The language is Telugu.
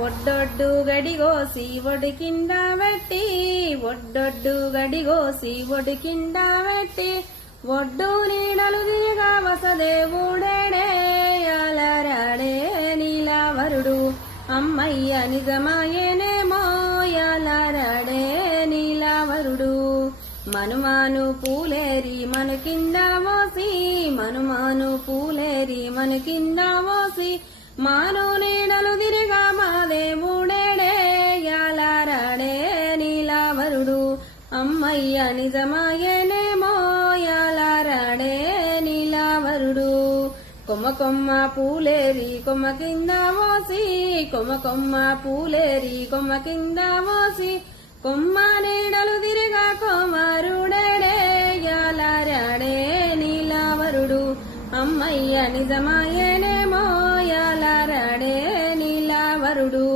ఒడ్డొడ్డు గడిగోసి ఒడి కింద పెట్టి ఒడ్డొడ్డు గడిగోసి ఒడి కింద పెట్టి ఒడ్డు నీడలు దిగ వసదేవుడేడే యాలరాడే నీలావరుడు అమ్మయ్య నిజమాయేనేమో యాలరాడే నీలావరుడు మనుమాను పూలేరి మను కింద మోసి మనుమాను పూలేరి మను కింద మోసి మాను నీడలు దిరిగా మాదేవుడేడే యాలరాడే నీలావరుడు అమ్మయ్య నిజమాయేనేమో యాలరాడే నీలావరుడు కొమ్మ కొమ్మ పూలేరి కొమ్మ కింద మోసి కొమ్మ కొమ్మ పూలేరి కొమ్మ కింద మోసి కొమ్మ నీడలు దిరిగా కుమారుడేడే యాలరాడే నీలావరుడు అమ్మయ్య నిజమాయేనేమో యాలరాడే నీలావరుడు